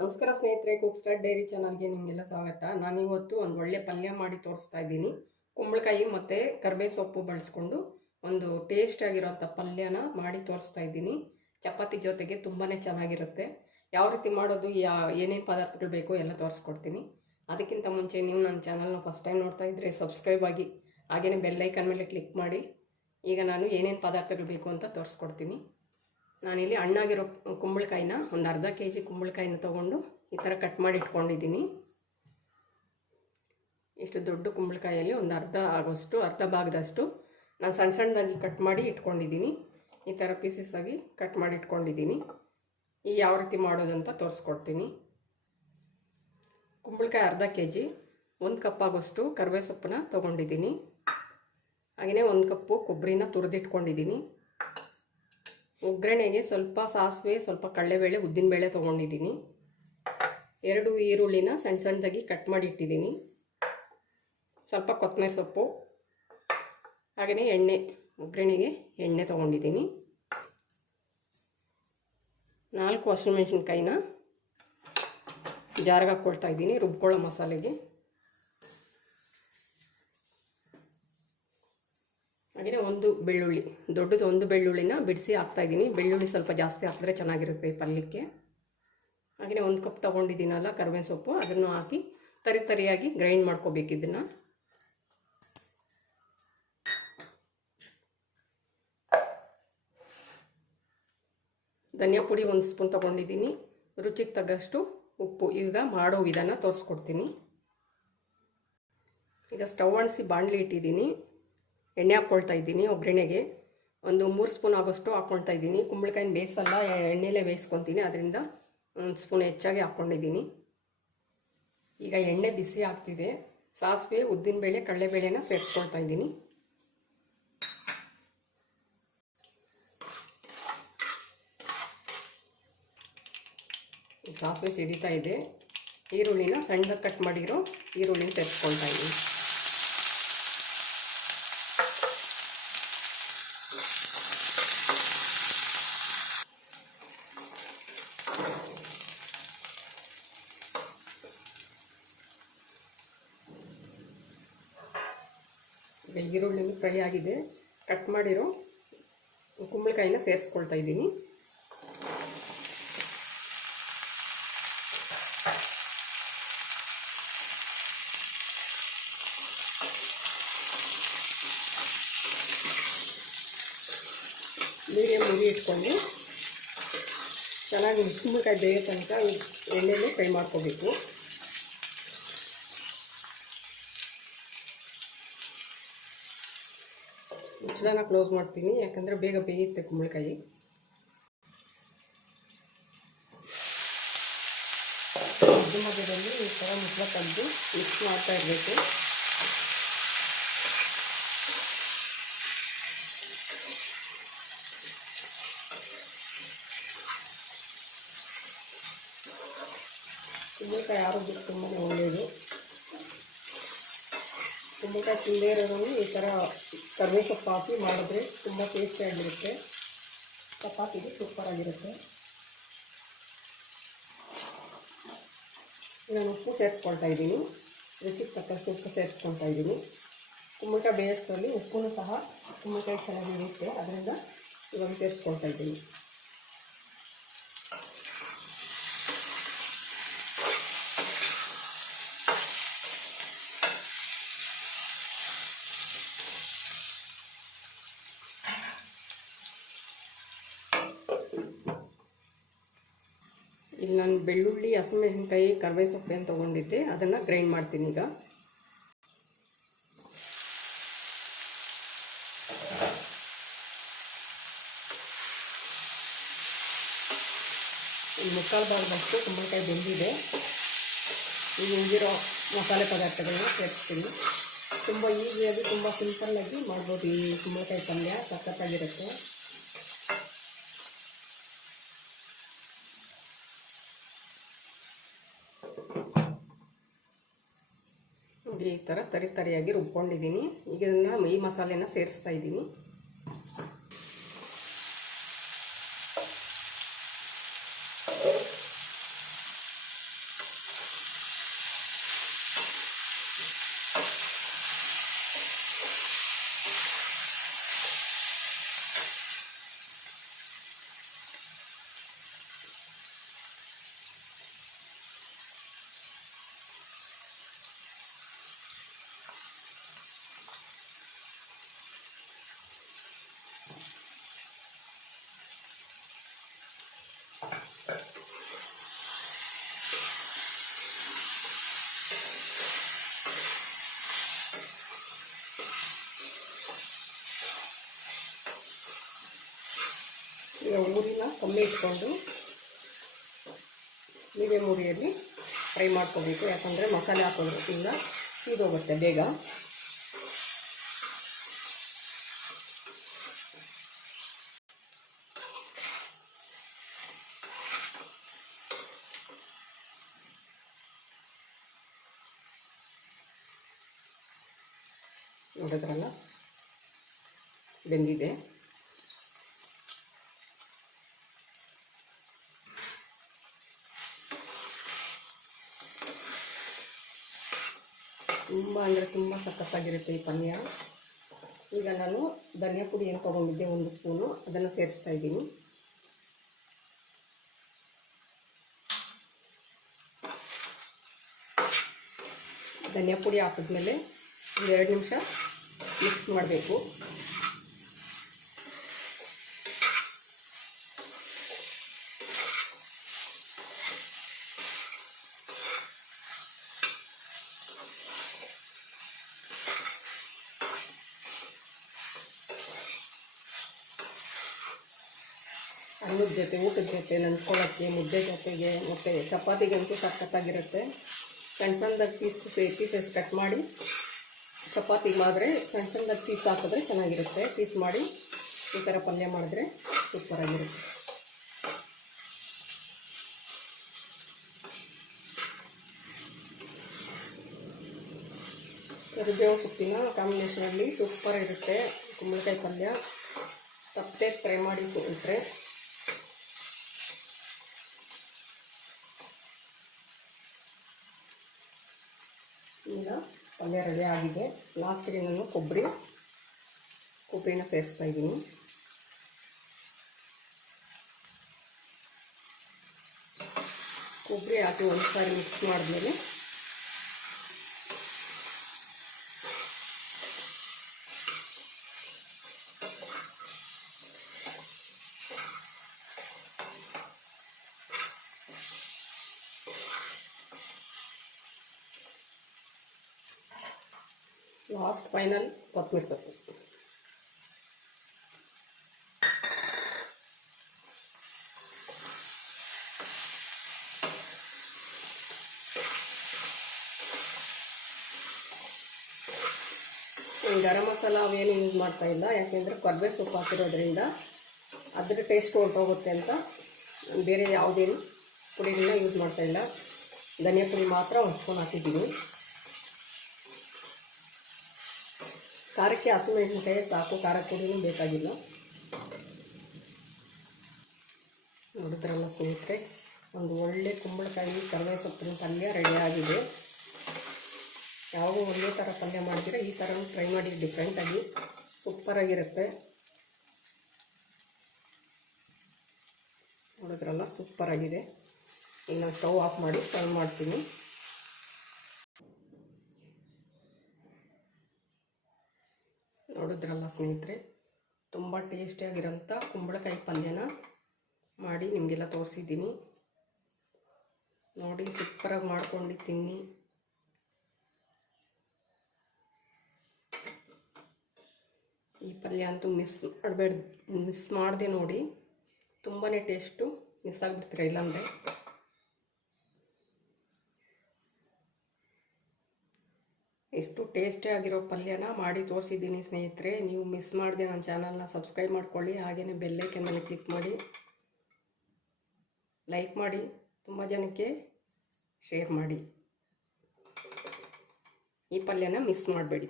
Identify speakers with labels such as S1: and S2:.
S1: ನಮಸ್ಕಾರ ಸ್ನೇಹಿತರೆ cook star dairy ಚಾನಲ್ಗೆ ನಿಮಗೆಲ್ಲ ಸ್ವಾಗತ. ನಾನಿವತ್ತು ಒಂದು ಒಳ್ಳೆ ಪಲ್ಯ ಮಾಡಿ ತೋರಿಸ್ತಾ ಇದ್ದೀನಿ. ಕುಂಬಳಕಾಯಿ ಮತ್ತು ಕರ್ಬೇವು ಸೊಪ್ಪು ಬಳಸ್ಕೊಂಡು ಒಂದು ಟೇಸ್ಟ್ ಆಗಿರೋಂಥ ಪಲ್ಯನ ಮಾಡಿ ತೋರಿಸ್ತಾ ಇದ್ದೀನಿ. ಚಪಾತಿ ಜೊತೆಗೆ ತುಂಬಾ ಚೆನ್ನಾಗಿರುತ್ತೆ. ಯಾವ ರೀತಿ ಮಾಡೋದು, ಯಾ, ಏನೇನು ಪದಾರ್ಥಗಳು ಬೇಕೋ ಎಲ್ಲ ತೋರಿಸ್ಕೊಡ್ತೀನಿ. ಅದಕ್ಕಿಂತ ಮುಂಚೆ ನೀವು ನನ್ನ ಚಾನಲ್ನ ಫಸ್ಟ್ ಟೈಮ್ ನೋಡ್ತಾ ಇದ್ದರೆ ಸಬ್ಸ್ಕ್ರೈಬ್ ಆಗಿ ಹಾಗೆಯೇ ಬೆಲ್ಲೈಕನ್ ಮೇಲೆ ಕ್ಲಿಕ್ ಮಾಡಿ. ಈಗ ನಾನು ಏನೇನು ಪದಾರ್ಥಗಳು ಬೇಕು ಅಂತ ತೋರಿಸ್ಕೊಡ್ತೀನಿ. ನಾನಿಲ್ಲಿ ಹಣ್ಣಾಗಿರೋ ಕುಂಬಳಕಾಯಿನ ಒಂದು ಅರ್ಧ ಕೆ ಜಿ ಕುಂಬಳಕಾಯಿನ ತೊಗೊಂಡು ಈ ಥರ ಕಟ್ ಮಾಡಿ ಇಟ್ಕೊಂಡಿದ್ದೀನಿ. ಇಷ್ಟು ದೊಡ್ಡ ಕುಂಬಳಕಾಯಲ್ಲಿ ಒಂದು ಅರ್ಧ ಆಗೋಷ್ಟು, ಅರ್ಧ ಭಾಗದಷ್ಟು ನಾನು ಸಣ್ಣ ಸಣ್ಣದಾಗಿ ಕಟ್ ಮಾಡಿ ಇಟ್ಕೊಂಡಿದ್ದೀನಿ. ಈ ಥರ ಪೀಸಸ್ ಆಗಿ ಕಟ್ ಮಾಡಿ ಇಟ್ಕೊಂಡಿದ್ದೀನಿ. ಈ ಯಾವ ರೀತಿ ಮಾಡೋದಂತ ತೋರಿಸ್ಕೊಡ್ತೀನಿ. ಕುಂಬಳಕಾಯಿ ಅರ್ಧ ಕೆ ಜಿ ಒಂದು ಕಪ್ ಆಗೋಷ್ಟು ಕರಿಬೇವು ಸೊಪ್ಪನ್ನ ತೊಗೊಂಡಿದ್ದೀನಿ. ಹಾಗೆಯೇ ಒಂದು ಕಪ್ಪು ಕೊಬ್ಬರಿನ ತುರಿದಿಟ್ಕೊಂಡಿದ್ದೀನಿ. ಒಗ್ಗರಣೆಗೆ ಸ್ವಲ್ಪ ಸಾಸಿವೆ, ಸ್ವಲ್ಪ ಕಡಲೆಬೇಳೆ, ಉದ್ದಿನಬೇಳೆ ತೊಗೊಂಡಿದ್ದೀನಿ. ಎರಡು ಈರುಳ್ಳಿನ ಸಣ್ಣ ಸಣ್ಣದಾಗಿ ಕಟ್ ಮಾಡಿ ಇಟ್ಟಿದ್ದೀನಿ. ಸ್ವಲ್ಪ ಕೊತ್ತಂಬರಿ ಸೊಪ್ಪು ಹಾಗೆಯೇ ಎಣ್ಣೆ ಒಗ್ಗರಣೆಗೆ ಎಣ್ಣೆ ತೊಗೊಂಡಿದ್ದೀನಿ. ನಾಲ್ಕು ಹಸಿಮೆಣ್ಸಿನ್ಕಾಯಿನ ಜಾರಿಗೆ ಹಾಕ್ಕೊಳ್ತಾ ಇದ್ದೀನಿ, ರುಬ್ಕೊಳ್ಳೋ ಮಸಾಲೆಗೆ ಹಾಗೆಯೇ ಒಂದು ಬೆಳ್ಳುಳ್ಳಿ, ದೊಡ್ಡದು ಒಂದು ಬೆಳ್ಳುಳ್ಳಿನ ಬಿಡಿಸಿ ಹಾಕ್ತಾಯಿದ್ದೀನಿ ಬೆಳ್ಳುಳ್ಳಿ ಸ್ವಲ್ಪ ಜಾಸ್ತಿ ಹಾಕಿದ್ರೆ ಚೆನ್ನಾಗಿರುತ್ತೆ ಪಲ್ಯಕ್ಕೆ. ಹಾಗೆಯೇ ಒಂದು ಕಪ್ ತೊಗೊಂಡಿದ್ದೀನಲ್ಲ ಕರ್ಬೇವಿನ ಸೊಪ್ಪು, ಅದನ್ನು ಹಾಕಿ ತರಿ ತರಿಯಾಗಿ ಗ್ರೈಂಡ್ ಮಾಡ್ಕೋಬೇಕು ಇದನ್ನು. ಧನಿಯಾ ಪುಡಿ ಒಂದು ಸ್ಪೂನ್ ತೊಗೊಂಡಿದ್ದೀನಿ. ರುಚಿಗೆ ತగ్గಷ್ಟು ಉಪ್ಪು. ಈಗ ಮಾಡೋ ವಿಧಾನ ತೋರಿಸ್ಕೊಡ್ತೀನಿ. ಈಗ ಸ್ಟವ್ ಅಣಿಸಿ ಬಾಣಲಿ ಇಟ್ಟಿದ್ದೀನಿ. ಎಣ್ಣೆ ಹಾಕ್ಕೊಳ್ತಾ ಇದ್ದೀನಿ ಒಗ್ಗರಣೆಗೆ. ಒಂದು ಮೂರು ಸ್ಪೂನ್ ಆಗೋಷ್ಟು ಹಾಕ್ಕೊಳ್ತಾ ಇದ್ದೀನಿ. ಕುಂಬಳಕಾಯಿನ ಬೇಯಿಸಲ್ಲ, ಎಣ್ಣೆಲೇ ಬೇಯಿಸ್ಕೊತೀನಿ. ಅದರಿಂದ ಒಂದು ಸ್ಪೂನ್ ಹೆಚ್ಚಾಗಿ ಹಾಕ್ಕೊಂಡಿದ್ದೀನಿ. ಈಗ ಎಣ್ಣೆ ಬಿಸಿ ಆಗ್ತಿದೆ. ಸಾಸಿವೆ ಉದ್ದಿನಬೇಳೆ ಕಡಲೆಬೇಳೆನ ಸೇರಿಸ್ಕೊಳ್ತಾ ಇದ್ದೀನಿ. ಸಾಸಿವೆ ಸಿಡಿತಾ ಇದೆ. ಈರುಳ್ಳಿನ ಸಣ್ಣದಾಗಿ ಕಟ್ ಮಾಡಿರೋ ಈರುಳ್ಳಿನ ಸೇರಿಸ್ಕೊಳ್ತಾ ಇದ್ದೀನಿ. ಈರುಳ್ಳಿ ಫ್ರೈ ಆಗಿದೆ. ಕಟ್ ಮಾಡಿರೋ ಕುಂಬಳಕಾಯಿನ ಸೇರಿಸ್ಕೊಳ್ತಾ ಇದ್ದೀನಿ. ಮೀಡಿಯಮ್ ಉರಿ ಇಟ್ಕೊಂಡು ಚೆನ್ನಾಗಿ ಕುಂಬಳಕಾಯಿ ಬೇಯೋ ತನಕ ಎಣ್ಣೆಲೆ ಫ್ರೈ ಮಾಡ್ಕೋಬೇಕು. ಮುಚ್ಚಳನ ಕ್ಲೋಸ್ ಮಾಡ್ತೀನಿ, ಯಾಕಂದರೆ ಬೇಗ ಬೇಯುತ್ತೆ ಕುಂಬಳಕಾಯಿ. ಮಧ್ಯ ಮಧ್ಯದಲ್ಲಿ ಈ ಥರ ಮುಚ್ಚಳ ತಂದು ಮಿಕ್ಸ್ ಮಾಡ್ತಾ ಇರಬೇಕು. ಕುಂಬಳಕಾಯಿ ಆರೋಗ್ಯಕ್ಕೆ ತುಂಬಾ ಒಳ್ಳೆಯದು ಕುಂಬಳಕಾಯಿ ತಿಂದೇ ಇರೋದು ಈ ಥರ ಕರ್ಬೇವು ಸೊಪ್ಪು ಹಾಕಿ ಮಾಡಿದ್ರೆ ತುಂಬ ಟೇಸ್ಟಿಯಾಗಿರುತ್ತೆ ಚಪಾತಿಗೆ ಸೂಪರಾಗಿರುತ್ತೆ ನಾನು ಉಪ್ಪು ಸೇರಿಸ್ಕೊಳ್ತಾ ಇದ್ದೀನಿ. ರುಚಿಗೆ ತಕ್ಕಷ್ಟು ಉಪ್ಪು ಸೇರಿಸ್ಕೊಳ್ತಾ ಇದ್ದೀನಿ. ಕುಂಬಳಕಾಯಿ ಬೇಯಿಸೋದ್ರಲ್ಲಿ ಉಪ್ಪು ಸಹ ಕುಂಬಳಕಾಯಿ ಚೆನ್ನಾಗಿರುತ್ತೆ. ಅದರಿಂದ ಇವಾಗ ಸೇರಿಸ್ಕೊಳ್ತಾ ಇದ್ದೀನಿ. ಇಲ್ಲಿ ನಾನು ಬೆಳ್ಳುಳ್ಳಿ, ಹಸಿಮೆಣಸಿನ್ಕಾಯಿ ಸೊಪ್ಪು ಏನು ತೊಗೊಂಡಿದ್ದೆ, ಅದನ್ನು ಗ್ರೈಂಡ್ ಮಾಡ್ತೀನಿ ಈಗ. ಮುಕ್ಕಾಲು ಭಾಗದಷ್ಟು ಕುಂಬಳಕಾಯಿ ಬೆಂದಿದೆ. ಈಗ ಉಳಿದಿರೋ ಮಸಾಲೆ ಪದಾರ್ಥಗಳನ್ನ ಸೇರಿಸ್ತೀನಿ. ತುಂಬ ಈಸಿಯಾಗಿ ತುಂಬ ಸಿಂಪಲ್ಲಾಗಿ ಮಾಡ್ಬೋದು ಈ ಕುಂಬಳಕಾಯಿ ಪಲ್ಯ, ಸಖತ್ತಾಗಿರುತ್ತೆ. ಈ ಥರ ತರಿ ತರಿಯಾಗಿ ರುಬ್ಕೊಂಡಿದ್ದೀನಿ. ಈಗ ಇದನ್ನು ಈ ಮಸಾಲೆನ ಸೇರಿಸ್ತಾ ಇದ್ದೀನಿ. ಊರಿನ ಕಮ್ಮಿ ಇಟ್ಕೊಂಡು ಮೀಡಿಯಮ್ ಉರಿಯಲ್ಲಿ ಫ್ರೈ ಮಾಡ್ಕೋಬೇಕು. ಯಾಕಂದರೆ ಮಸಾಲೆ ಹಾಕೋದ್ರಿಂದ ಸೀದೋಗುತ್ತೆ ಬೇಗ. ನೋಡಿದ್ರಲ್ಲ? ಬೆಂದಿದೆ. ತುಂಬ ಅಂದರೆ ತುಂಬ ಸಖತ್ತಾಗಿರುತ್ತೆ ಈ ಪಲ್ಯ ಈಗ ನಾನು ಧನಿಯಾ ಪುಡಿ ಏನು ತೊಗೊಂಡಿದ್ದೆ, ಒಂದು ಸ್ಪೂನು. ಅದನ್ನು ಸೇರಿಸ್ತಾ ಇದ್ದೀನಿ. ಧನಿಯಾ ಪುಡಿ ಹಾಕಿದ್ಮೇಲೆ ಒಂದು ಎರಡು ನಿಮಿಷ ಮಿಕ್ಸ್ ಮಾಡಬೇಕು. ಅನ್ನದ ಜೊತೆ, ಊಟದ ಜೊತೆ ನಂಚ್ಕೊಳ್ಳೋಕ್ಕೆ ಮುದ್ದೆ ಜೊತೆಗೆ, ಮತ್ತು ಚಪಾತಿಗಂತೂ ಸಖತ್ತಾಗಿರುತ್ತೆ. ಸಣ್ಣ ಸಣ್ಣದಾಗಿ ಪೀಸ್ ಪೀಸಸ್ ಕಟ್ ಮಾಡಿ ಚಪಾತಿಗೆ ಮಾಡಿದ್ರೆ ಸಣ್ಣ ಸಣ್ಣದಾಗಿ ಪೀಸ್ ಹಾಕಿದ್ರೆ ಚೆನ್ನಾಗಿರುತ್ತೆ. ಪೀಸ್ ಮಾಡಿ ಈ ಥರ ಪಲ್ಯ ಮಾಡಿದ್ರೆ ಸೂಪರಾಗಿರುತ್ತೆ. ಕರಿಬೇವು ಸುತ್ತಿನ ಕಾಂಬಿನೇಷನಲ್ಲಿ ಸೂಪರ್ ಇರುತ್ತೆ ಕುಂಬಳಕಾಯಿ ಪಲ್ಯ. ತಪ್ಪದೆ ಟ್ರೈ ಮಾಡಿ ಇಟ್ಟರೆ ಈಗ ಪಲ್ಯ ರೆಡಿ ಆಗಿದೆ. ಲಾಸ್ಟಿಗೆ ನಾನು ಕೊಬ್ಬರಿ, ಕೊಬ್ಬರಿನ ಸೇರಿಸ್ತಾ ಇದ್ದೀನಿ. ಕೊಬ್ಬರಿ ಹಾಕಿ ಒಂದು ಸಾರಿ ಮಿಕ್ಸ್ ಮಾಡಿದ್ಮೇಲೆ ಲಾಸ್ಟ್ ಫೈನಲ್ ಕೊತ್ತಂಬರಿ ಸೊಪ್ಪು ಗರಂ ಮಸಾಲ ಅವೇನು ಯೂಸ್ ಮಾಡ್ತಾ ಇಲ್ಲ, ಯಾಕೆಂದರೆ ಕೊರಬೆ ಸೊಪ್ಪು ಹಾಕಿರೋದ್ರಿಂದ ಅದರ ಟೇಸ್ಟ್ ಹೊರಟೋಗುತ್ತೆ ಅಂತ. ಬೇರೆ ಯಾವುದೇನು ಪುಡಿಗಳನ್ನ ಯೂಸ್ ಮಾಡ್ತಾ ಇಲ್ಲ. ಧನಿಯಾ ಪುಡಿ ಮಾತ್ರ ಸ್ಪೂನ್ ಹಾಕಿದ್ದೀನಿ. ಖಾರಕ್ಕೆ ಹಸಿಮೆಣಸಿನ್ಕಾಯಿ ಸಾಕು, ಖಾರ ಪುಡಿನೂ ಬೇಕಾಗಿಲ್ಲ. ನೋಡಿದ್ರಲ್ಲ ಸ್ನೇಹಿತರೆ, ಒಂದು ಒಳ್ಳೆ ಕುಂಬಳಕಾಯಿ ಕರವೇ ಸೊಪ್ಪಿನ ಪಲ್ಯ ರೆಡಿ ಆಗಿದೆ. ಯಾವಾಗೂ ಒಂದೇ ಥರ ಪಲ್ಯ ಮಾಡ್ತೀರಾ, ಈ ಥರ ಟ್ರೈ ಮಾಡಿ ಡಿಫ್ರೆಂಟಾಗಿ ಸೂಪರಾಗಿರುತ್ತೆ ನೋಡಿದ್ರಲ್ಲ ಸೂಪರಾಗಿದೆ ಈಗ ಸ್ಟವ್ ಆಫ್ ಮಾಡಿ ಸರ್ವ್ ಮಾಡ್ತೀನಿ ನೋಡಿದ್ರಲ್ಲ ಸ್ನೇಹಿತರೆ, ತುಂಬ ಟೇಸ್ಟಿಯಾಗಿರೋಂಥ ಕುಂಬಳಕಾಯಿ ಪಲ್ಯನ ಮಾಡಿ ನಿಮಗೆಲ್ಲ ತೋರಿಸಿದ್ದೀನಿ. ನೋಡಿ, ಸೂಪರಾಗಿ ಮಾಡ್ಕೊಂಡು ತಿನ್ನಿ ಈ ಪಲ್ಯ ಅಂತೂ ಮಿಸ್ ಮಾಡಬೇಡ ಮಿಸ್ ಮಾಡಿದೆ ನೋಡಿ. ತುಂಬಾ ಟೇಸ್ಟು ಮಿಸ್ ಆಗಿಬಿಡ್ತೀರ ಇಲ್ಲಾಂದರೆ? ಎಷ್ಟು ಟೇಸ್ಟಿಯಾಗಿರೋ ಪಲ್ಯನ ಮಾಡಿ ತೋರಿಸಿದ್ದೀನಿ ಸ್ನೇಹಿತರೆ. ನೀವು ಮಿಸ್ ಮಾಡಿದೆ ನನ್ನ ಚಾನಲ್ನ ಸಬ್ಸ್ಕ್ರೈಬ್ ಮಾಡ್ಕೊಳ್ಳಿ. ಹಾಗೆಯೇ ಬೆಲ್ಲೈಕನ್ ಮೇಲೆ ಕ್ಲಿಕ್ ಮಾಡಿ. ಲೈಕ್ ಮಾಡಿ. ತುಂಬ ಜನಕ್ಕೆ ಶೇರ್ ಮಾಡಿ. ಈ ಪಲ್ಯನ ಮಿಸ್ ಮಾಡಬೇಡಿ.